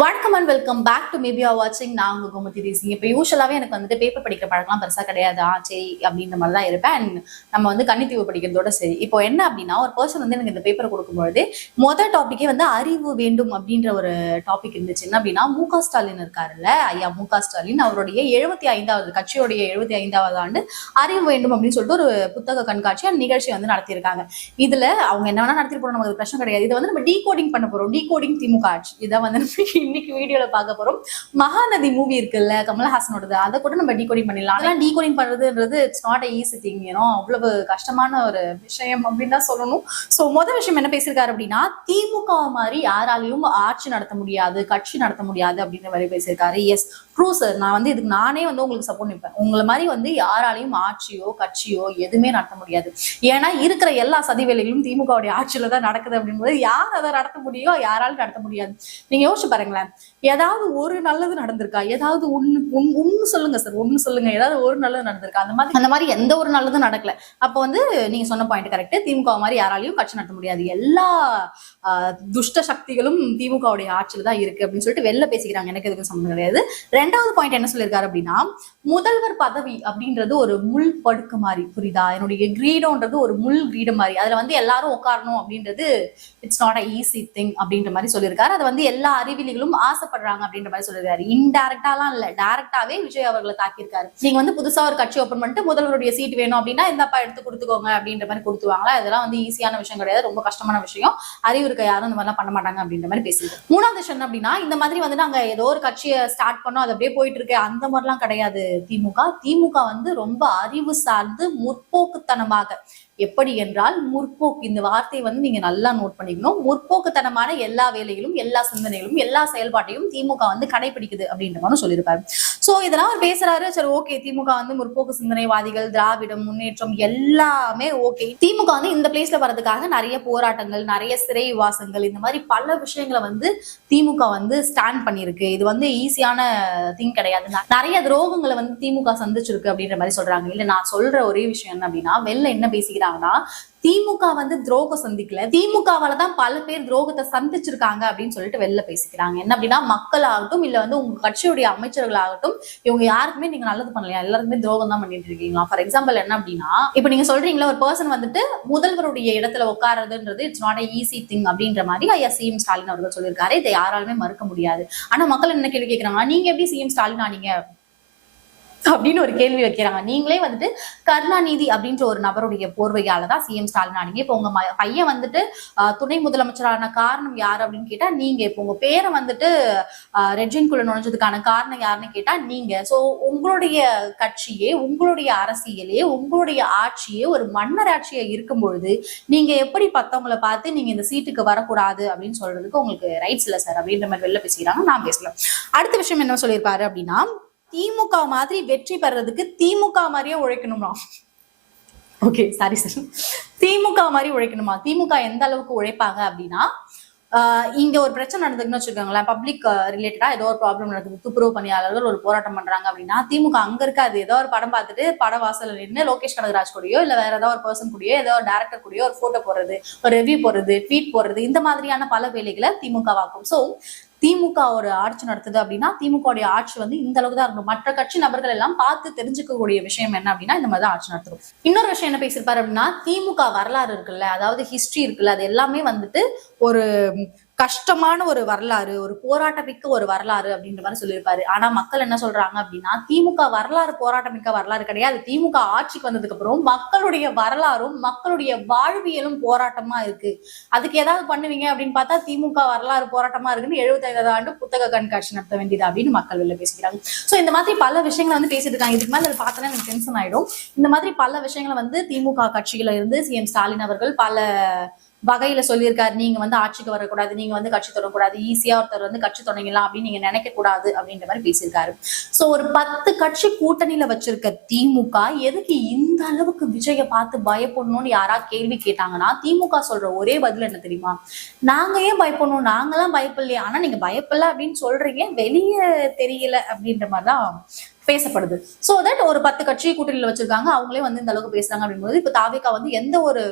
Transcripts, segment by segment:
வணக்கம் and welcome back to maybe are வாட்சிங். நான் உங்க கோமதி தேசி. இப்போ யூஸ்வலாவே எனக்கு வந்துட்டு பேப்பர் படிக்கிற பழக்கம்லாம் பெருசா கிடையாது. சரி அப்படின்ற மாதிரி தான் இருப்பேன். அண்ட் நம்ம வந்து கன்னித்தீவு படிக்கிறதோட சரி. இப்போ என்ன அப்படின்னா, ஒரு பர்சன் வந்து எனக்கு இந்த பேப்பரை கொடுக்கும்போது முதல் டாபிக்கே வந்து அறிவு வேண்டும் அப்படின்ற ஒரு டாபிக் இருந்துச்சு. என்ன அப்படின்னா, மு.க. ஸ்டாலின் இருக்காருல்ல, ஐயா மு.க. ஸ்டாலின் அவருடைய 75வது கட்சியோடைய 75வது ஆண்டு அறிவு வேண்டும் அப்படின்னு சொல்லிட்டு ஒரு புத்தக கண்காட்சி அந்த நிகழ்ச்சி வந்து நடத்தியிருக்காங்க. இதுல அவங்க என்ன வேணா நடத்திட்டு போறோம், நமக்கு பிரச்சனை கிடையாது. இதை வந்து நம்ம டீகோடிங் பண்ண போறோம். டீகோடிங் திமுக ஆட்சி இதை வந்து இன்னைக்கு வீடியோல பார்க்க போறோம். மகாநதி மூவி இருக்குல்ல, கமலஹாசனோடது, அதை கூட நம்ம டீகோடிங் பண்ணிடலாம். அதெல்லாம் டீகோடிங் பண்றதுன்றது it's not a easy thing. அவ்வளவு கஷ்டமான ஒரு விஷயம் அப்படின்னு தான் சொல்லணும். சோ முதல் விஷயம் என்ன பேசியிருக்காரு அப்படின்னா, திமுக மாதிரி யாராலையும் ஆட்சி நடத்த முடியாது, கட்சி நடத்த முடியாது அப்படின்ற மாதிரி பேசியிருக்காரு. Yes true sir. நான் வந்து இதுக்கு நானே வந்து உங்களுக்கு சப்போர்ட் நிற்பேன். உங்களை மாதிரி வந்து யாராலையும் ஆட்சியோ கட்சியோ எதுவுமே நடத்த முடியாது. ஏன்னா இருக்கிற எல்லா சதி வேலைகளும் திமுகவுடைய ஆட்சியில தான் நடக்குது அப்படின்போது யார் அதை நடத்த முடியும், யாராலும் நடத்த முடியாது. நீங்க யோசிச்சு பாருங்களேன், ஏதாவது ஒரு நல்லது நடந்திருக்கா? ஏதாவது ஒண்ணு சொல்லுங்க சார், ஒண்ணு சொல்லுங்க. ஏதாவது ஒரு நல்லது நடந்திருக்கா? அந்த மாதிரி எந்த ஒரு நல்லதும் நடக்கல. அப்ப வந்து நீங்க சொன்ன பாயிண்ட் கரெக்ட். திமுக மாதிரி யாராலையும் கட்சி நடத்த முடியாது. எல்லா துஷ்ட சக்திகளும் திமுகவுடைய ஆட்சியில தான் இருக்கு அப்படின்னு சொல்லிட்டு வெளில பேசிக்கிறாங்க. எனக்கு எதுக்கும் சம்பந்தம் கிடையாது. ரெண்டாவது பாயிண்ட் என்ன சொல்லியிருக்காரு அப்படின்னா, முதல்வர் பதவி அப்படின்றது ஒரு முள் படுக்க மாதிரி, புரியுதா? என்னுடைய கிரீடம்ன்றது ஒரு முள் கிரீடம் மாதிரி. அதுல வந்து எல்லாரும் உட்காரணும் அப்படின்றது it's not a easy thing அப்படின்ற மாதிரி சொல்லியிருக்காரு. அது வந்து எல்லா அறிவிலிகளும் ஆசைப்படுறாங்க அப்படின்ற மாதிரி சொல்லியிருக்காரு. இன்டைரக்டாலாம் இல்ல, டைரக்டாவே விஜய் அவர்களை தாக்கியிருக்காரு. நீங்க வந்து புதுசா ஒரு கட்சி ஓபன் பண்ணிட்டு முதல்வருடைய சீட் வேணும் அப்படின்னா இந்தப்பா எடுத்து கொடுத்துக்கோங்க அப்படின்ற மாதிரி கொடுத்துவாங்களா? இதெல்லாம் வந்து ஈஸியான விஷயம் கிடையாது, ரொம்ப கஷ்டமான விஷயம். அறிவு இருக்க யாரும் இந்த மாதிரிலாம் பண்ண மாட்டாங்க அப்படின்ற மாதிரி பேசுது. மூணாவது விஷயம் அப்படின்னா, இந்த மாதிரி வந்து நாங்க ஏதோ ஒரு கட்சியை ஸ்டார்ட் பண்ணோம், அது அப்படியே போயிட்டு இருக்கு, அந்த மாதிரிலாம் கிடையாது. திமுக வந்து ரொம்ப அறிவு சார்ந்து முற்போக்குத்தனமாக, எப்படி என்றால் முற்போக்கு, இந்த வார்த்தையை வந்து நீங்க நல்லா நோட் பண்ணிக்கணும். முற்போக்குத்தனமான எல்லா வேலைகளும், எல்லா சிந்தனைகளும், எல்லா செயல்பாட்டையும் திமுக வந்து கடைபிடிக்குது அப்படின்ற மாதிரி சொல்லியிருப்பாரு. சோ இதெல்லாம் அவர் பேசுறாரு. சரி, ஓகே, திமுக வந்து முற்போக்கு சிந்தனைவாதிகள், திராவிடம் முன்னேற்றம் எல்லாமே ஓகே. திமுக வந்து இந்த பிளேஸ்ல வர்றதுக்காக நிறைய போராட்டங்கள், நிறைய சிறை வாசங்கள், இந்த மாதிரி பல விஷயங்களை வந்து திமுக வந்து ஸ்டாண்ட் பண்ணிருக்கு. இது வந்து ஈஸியான திங் கிடையாது. நிறைய துரோகங்களை வந்து திமுக சந்திச்சிருக்கு அப்படின்ற மாதிரி சொல்றாங்க. இல்ல, நான் சொல்ற ஒரே விஷயம் என்ன அப்படின்னா, வெளில என்ன பேசிக்கிறாங்கன்னா, திமுக வந்து துரோகம் சந்திக்கல, திமுகவால தான் பல பேர் துரோகத்தை சந்திச்சிருக்காங்க அப்படின்னு சொல்லிட்டு வெளில பேசிக்கிறாங்க. என்ன அப்படின்னா, மக்கள் ஆகட்டும், இல்ல வந்து உங்க கட்சியுடைய அமைச்சர்கள் ஆகட்டும், இவங்க யாருக்குமே நீங்க நல்லது பண்ணலையா, எல்லாருக்குமே துரோகம் தான் பண்ணிட்டு இருக்கீங்களா? ஃபார் எக்ஸாம்பிள் என்ன அப்படின்னா, இப்ப நீங்க சொல்றீங்களா, ஒரு பர்சன் வந்துட்டு முதல்வருடைய இடத்துல உட்காருறதுன்றது it's not a easy thing அப்படின்ற மாதிரி ஐயா சிஎம் ஸ்டாலின் அவர்கள் சொல்லியிருக்காரு. இதை யாராலுமே மறுக்க முடியாது. ஆனா மக்கள் என்ன கேள்வி கேட்கிறாங்க, நீங்க எப்படி சிஎம் ஸ்டாலின் ஆனீங்க அப்படின்னு ஒரு கேள்வி வைக்கிறாங்க. நீங்களே வந்துட்டு கருணாநிதி அப்படின்ற ஒரு நபருடைய போர்வையாலதான் சிஎம் ஸ்டாலின் ஆனீங்க. இப்ப உங்க பையன் வந்துட்டு துணை முதலமைச்சரான காரணம் யாரு அப்படின்னு கேட்டா நீங்க. இப்ப உங்க பேரை வந்துட்டு ரெட்ஜின்குள்ள நுழைஞ்சதுக்கான காரணம் யாருன்னு கேட்டா நீங்க. சோ உங்களுடைய கட்சியே, உங்களுடைய அரசியலே, உங்களுடைய ஆட்சியே ஒரு மன்னர் ஆட்சியா இருக்கும் பொழுது நீங்க எப்படி பத்தவங்களை பார்த்து நீங்க இந்த சீட்டுக்கு வரக்கூடாது அப்படின்னு சொல்றதுக்கு உங்களுக்கு ரைட்ஸ் இல்ல சார் அப்படின்ற மாதிரி வெளில பேசிக்கிறாங்க. நான் பேசல. அடுத்த விஷயம் என்ன சொல்லியிருப்பாரு அப்படின்னா, திமுக மாதிரி வெற்றி பெறதுக்கு திமுக மாதிரியே உழைக்கணுமா? ஓகே, சாரி சார், திமுக மாதிரி உழைக்கணுமா? திமுக எந்த அளவுக்கு உழைப்பாங்க அப்படின்னா, இங்க ஒரு பிரச்சனை நடந்ததுன்னு வச்சுக்கோங்களேன், பப்ளிக் ரிலேட்டடா ஏதோ ஒரு ப்ராப்ளம் நடக்குது, துப்புரவு பணியாளர்கள் ஒரு போராட்டம் பண்றாங்க அப்படின்னா, திமுக அங்க இருக்காது. ஏதோ ஒரு படம் பார்த்துட்டு பட வாசல் நின்று லோகேஷ் கனகராஜ் கூடயோ இல்ல வேற ஏதாவது ஒரு பர்சன் கூடயோ, ஏதோ ஒரு டேரக்டர் கூடயோ ஒரு போட்டோ போடுறது, ஒரு ரிவ்யூ போடுறது, ட்வீட் போடுறது, இந்த மாதிரியான பல வேலைகளை திமுக வாக்கும். சோ திமுக ஒரு ஆட்சி நடத்துது அப்படின்னா திமுக ஆட்சி வந்து இந்த அளவுக்கு தான் இருக்கணும். மற்ற கட்சி நபர்கள் எல்லாம் பார்த்து தெரிஞ்சுக்கக்கூடிய விஷயம் என்ன அப்படின்னா, இந்த மாதிரி தான் ஆட்சி நடத்துறோம். இன்னொரு விஷயம் என்ன பேசியிருப்பாரு அப்படின்னா, திமுக வரலாறு இருக்குல்ல, அதாவது ஹிஸ்டரி இருக்குல்ல, அது எல்லாமே வந்துட்டு ஒரு கஷ்டமான ஒரு வரலாறு, ஒரு போராட்டமிக்க ஒரு வரலாறு அப்படின்ற மாதிரி சொல்லியிருப்பாரு. ஆனா மக்கள் என்ன சொல்றாங்க அப்படின்னா, திமுக வரலாறு போராட்டமிக்க வரலாறு கிடையாது. திமுக ஆட்சிக்கு வந்ததுக்கு அப்புறம் மக்களுடைய வரலாறும் மக்களுடைய வாழ்வியலும் போராட்டமா இருக்கு. அதுக்கு ஏதாவது பண்ணுவீங்க அப்படின்னு பார்த்தா திமுக வரலாறு போராட்டமா இருக்குன்னு 75வது ஆண்டு புத்தக கண்காட்சி நடத்த வேண்டியது அப்படின்னு மக்கள் வெளில பேசிக்கிறாங்க. சோ இந்த மாதிரி பல விஷயங்களை வந்து பேசிட்டு இருக்காங்க. இதுக்கு மேல அதை பார்த்தோன்னா எனக்கு டென்ஷன் ஆயிடும். இந்த மாதிரி பல விஷயங்களை வந்து திமுக கட்சியில இருந்து சிஎம் ஸ்டாலின் அவர்கள் பல வகையில சொல்லியிருக்காரு. நீங்க வந்து ஆட்சிக்கு வரக்கூடாது, நீங்க வந்து கட்சி தொடரக்கூடாது, ஈஸியா ஒருத்தர் வந்து கட்சி தொடங்கலாம் அப்படின்னு நீங்க நினைக்க கூடாது அப்படின்ற மாதிரி பேசியிருக்காரு. சோ ஒரு 10 கட்சி கூட்டணியில வச்சிருக்க திமுக எதுக்கு இந்த அளவுக்கு விஜய பார்த்து பயப்படணும்னு யாராவது கேள்வி கேட்டாங்கன்னா, திமுக சொல்ற ஒரே பதில் என்ன தெரியுமா? நாங்க ஏன் பயப்படணும், நாங்கெல்லாம் பயப்படலையா, ஆனா நீங்க பயப்படல அப்படின்னு சொல்றீங்க, வெளியே தெரியல அப்படின்ற மாதிரிதான் பேசப்படுது. சோ தட் ஒரு 10 கட்சி கூட்டணியில வச்சிருக்காங்க, அவங்களே வந்து இந்த அளவுக்கு பேசுறாங்க அப்படிங்கும்போது இப்ப தாவேகா வந்து எந்த ஒரு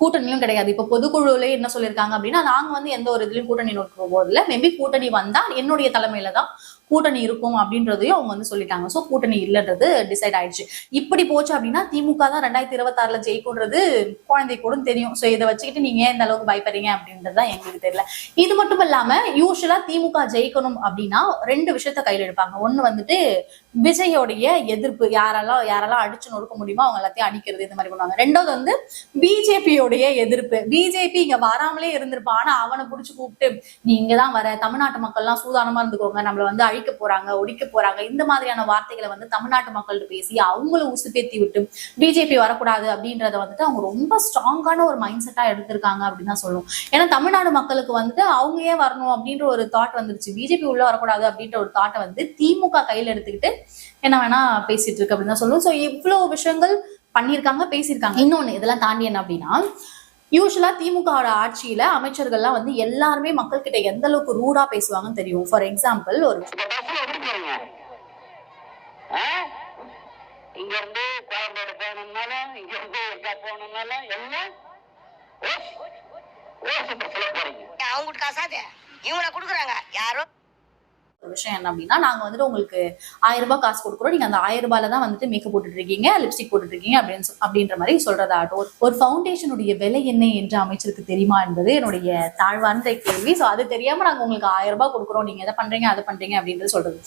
கூட்டணியும் கிடையாது. இப்ப பொதுக்குழுல என்ன சொல்லியிருக்காங்க அப்படின்னா, நாங்க வந்து எந்த ஒரு இதுலயும் கூட்டணி நோக்க போறதில்ல. மேபி கூட்டணி வந்தா என்னுடைய தலைமையில தான் கூட்டணி இருக்கும் அப்படின்றதையும் அவங்க வந்து சொல்லிட்டாங்க. சோ கூட்டணி இல்லன்றது டிசைட் ஆயிடுச்சு. இப்படி போச்சு அப்படின்னா திமுக தான் 2026ல ஜெயிக்கும்ன்றது குழந்தை கூட தெரியும். சோ இதை வச்சுக்கிட்டு நீங்க ஏன் இந்த அளவுக்கு பயப்படுறீங்க அப்படின்றது தான் எங்களுக்கு தெரியல. இது மட்டும் இல்லாம யூஸ்வலா திமுக ஜெயிக்கணும் அப்படின்னா 2 விஷயத்த கையில் எடுப்பாங்க. ஒண்ணு வந்துட்டு விஜயோடைய எதிர்ப்பு, யாரெல்லாம் அடிச்சு நொறுக்க முடியுமோ அவங்க எல்லாத்தையும் அடிக்கிறது, இந்த மாதிரி பண்ணுவாங்க. ரெண்டாவது வந்து பிஜேபியோடைய எதிர்ப்பு. பிஜேபி இங்க வராமலே இருந்திருப்பான், ஆனா அவனை புடிச்சு கூப்பிட்டு நீ இங்கதான் வர, தமிழ்நாட்டு மக்கள் எல்லாம் சூதானமா இருந்துக்கோங்க, நம்மள வந்து அழிக்க போறாங்க, ஒடிக்க போறாங்க, இந்த மாதிரியான வார்த்தைகளை வந்து தமிழ்நாட்டு மக்கள்கிட்ட பேசி அவங்களும் உசுப்பேத்தி விட்டு பிஜேபி வரக்கூடாது அப்படின்றத வந்துட்டு அவங்க ரொம்ப ஸ்ட்ராங்கான ஒரு மைண்ட் செட்டா எடுத்திருக்காங்க அப்படின்னு தான் சொல்லுவோம். ஏன்னா தமிழ்நாடு மக்களுக்கு வந்துட்டு அவங்க ஏன் வரணும் அப்படின்ற ஒரு தாட் வந்துருச்சு. பிஜேபி உள்ள வரக்கூடாது அப்படின்ற ஒரு தாட்டை வந்து திமுக கையில எடுத்துக்கிட்டு என்ன வேணா பேசிட்டு இருக்கு அப்படின்னு தான் சொல்லுவோம். சோ இவ்வளவு விஷயங்கள் பண்ணியிருக்காங்க, பேசியிருக்காங்க. இன்னொன்னு இதெல்லாம் தாண்டி என்ன அப்படின்னா, யூஸ்வலா திமுகவோட ஆட்சியில அமைச்சர்கள்லாம் வந்து எல்லாருமே மக்கள் கிட்ட எந்த அளவுக்கு ரூடா பேசுவாங்கன்னு தெரியும். ஃபார் எக்ஸாம்பிள், ஒரு இங்க இருந்து கோயம்பேடு போகணும்னாலும், இங்க இருந்து எங்க போகணும்னாலும் எல்லாம் அவங்க காசாது இவங்கள கொடுக்குறாங்க. யாரோ ஒரு விஷயம் என்ன அப்படின்னா, நாங்க வந்துட்டு உங்களுக்கு 1000 ரூபாய் காசு கொடுக்குறோம், நீங்க அந்த 1000 ரூபாயில தான் வந்துட்டு மேக்கப் போட்டுட்டு இருக்கீங்க, லிப்ஸ்டிக் போட்டுட்டு இருக்கீங்க அப்படின்ற மாதிரி சொல்றதாகட்டும். ஒரு ஃபவுண்டேஷனுடைய விலை என்ன என்று அமைச்சருக்கு தெரியுமா என்பது என்னுடைய தாழ்வார்ந்த கேள்வி. ஸோ அது தெரியாம நாங்க உங்களுக்கு 1000 ரூபாய் கொடுக்குறோம், நீங்க எதை பண்றீங்க அதை பண்றீங்க அப்படின்றது சொல்றது.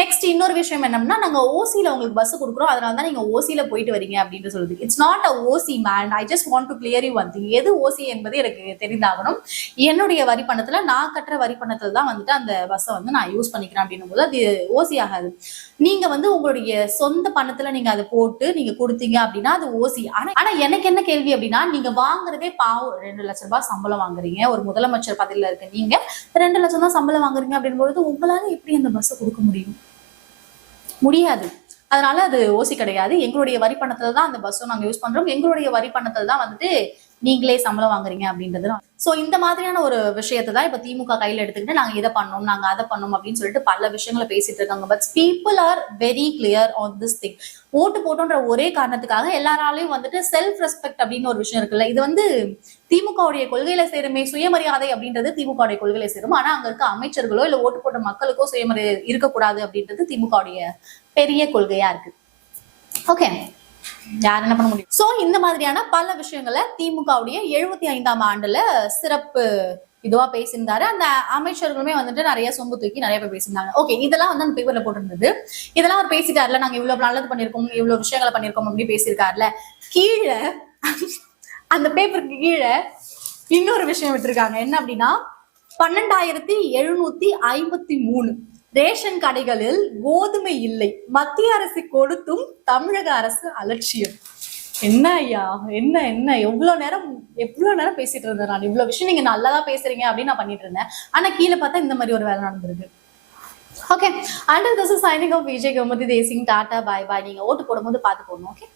நெக்ஸ்ட் இன்னொரு விஷயம் என்னன்னா, நாங்க ஓசியில உங்களுக்கு பஸ் கொடுக்குறோம், அதனால தான் நீங்க ஓசியில போயிட்டு வரீங்க அப்படின்னு சொல்றது. It's not a OC man. I just want to clear you one thing. எது ஓசி என்பது எனக்கு தெரிந்தாகணும். என்னுடைய வரி பணத்துல, நான் கட்டுற வரி பணத்துல தான் வந்துட்டு அந்த பஸ்ஸை வந்து நான் யூஸ் பண்ணிக்கிறேன் அப்படின்னும் போது அது ஓசி ஆகாது. நீங்க வந்து உங்களுடைய சொந்த பணத்துல நீங்க அதை போட்டு நீங்க கொடுத்தீங்க அப்படின்னா அது ஓசி. ஆனா எனக்கு என்ன கேள்வி அப்படின்னா, நீங்க வாங்குறதே பாவம், 2 லட்சம் ரூபாய் சம்பளம் வாங்குறீங்க, ஒரு முதலமைச்சர் பதவியில இருக்க நீங்க 2 லட்சம் தான் சம்பளம் வாங்குறீங்க அப்படின் பொழுது உங்களால எப்படி அந்த பஸ்ஸை கொடுக்க முடியும்? முடியாது. அதனால அது ஓசி கிடையாது. எங்களுடைய வரி பணத்துல தான் அந்த பஸ்ஸும் நாங்க யூஸ் பண்றோம், எங்களுடைய வரி பணத்துல தான் வந்துட்டு நீங்களே சம்பளம் வாங்குறீங்க அப்படின்றது. சோ இந்த மாதிரியான ஒரு விஷயத்தை தான் இப்ப திமுக கையில எடுத்துக்கிட்டு நாங்க இதை பண்ணோம், நாங்க அதை பண்ணோம் அப்படின்னு சொல்லிட்டு பல விஷயங்களை பேசிட்டு இருக்காங்க. But people are very clear on this thing. ஓட்டு போட்டோன்ற ஒரே காரணத்துக்காக எல்லாராலையும் வந்துட்டு செல்ஃப் ரெஸ்பெக்ட் அப்படின்னு ஒரு விஷயம் இருக்குல்ல, இது வந்து திமுகவுடைய கொள்கையில சேருமே. சுயமரியாதை அப்படின்றது திமுகவுடைய கொள்கையில சேரும். ஆனா அங்க இருக்க அமைச்சர்களோ இல்ல ஓட்டு போட்ட மக்களுக்கோ சுயமரியாதை இருக்கக்கூடாது அப்படின்றது திமுகவுடைய பெரிய கொள்கையா இருக்கு. ஓகே, யார் என்ன பண்ண முடியும்? சோ இந்த மாதிரியான பல விஷயங்களை திமுகவுடைய 75ஆம் ஆண்டுல சிறப்பு இதுவா பேசியிருந்தாரு. அந்த அமைச்சர்களுமே வந்துட்டு நிறைய சொம்பு தூக்கி நிறைய பேர் பேசியிருந்தாங்க. ஓகே, இதெல்லாம் வந்து அந்த பேப்பர்ல போட்டிருந்தது. இதெல்லாம் அவர் பேசிட்டாருல, நாங்க இவ்வளவு நல்லது பண்ணிருக்கோம், இவ்வளவு விஷயங்களை பண்ணிருக்கோம் அப்படி பேசியிருக்காருல. கீழே அந்த பேப்பருக்கு கீழே இன்னொரு விஷயம் விட்டுருக்காங்க. என்ன அப்படின்னா, 12,753 ரேஷன் கடைகளில் கோதுமை இல்லை, மத்திய அரசு கொடுத்தும் தமிழக அரசு அலட்சியம். என்ன ஐயா, என்ன என்ன எவ்வளவு நேரம் பேசிட்டு இருந்தேன் நான். இவ்வளவு விஷயம் நீங்க நல்லதா பேசுறீங்க அப்படின்னு நான் பண்ணிட்டு இருந்தேன். ஆனா கீழே பார்த்தா இந்த மாதிரி ஒரு வேலை நடந்திருக்கு. Okay, and this is signing off Vijay Gomathi Desingh. Tata, bye bye. நீங்க ஓட்டு போடும்போது பார்த்து போடணும். ஓகே.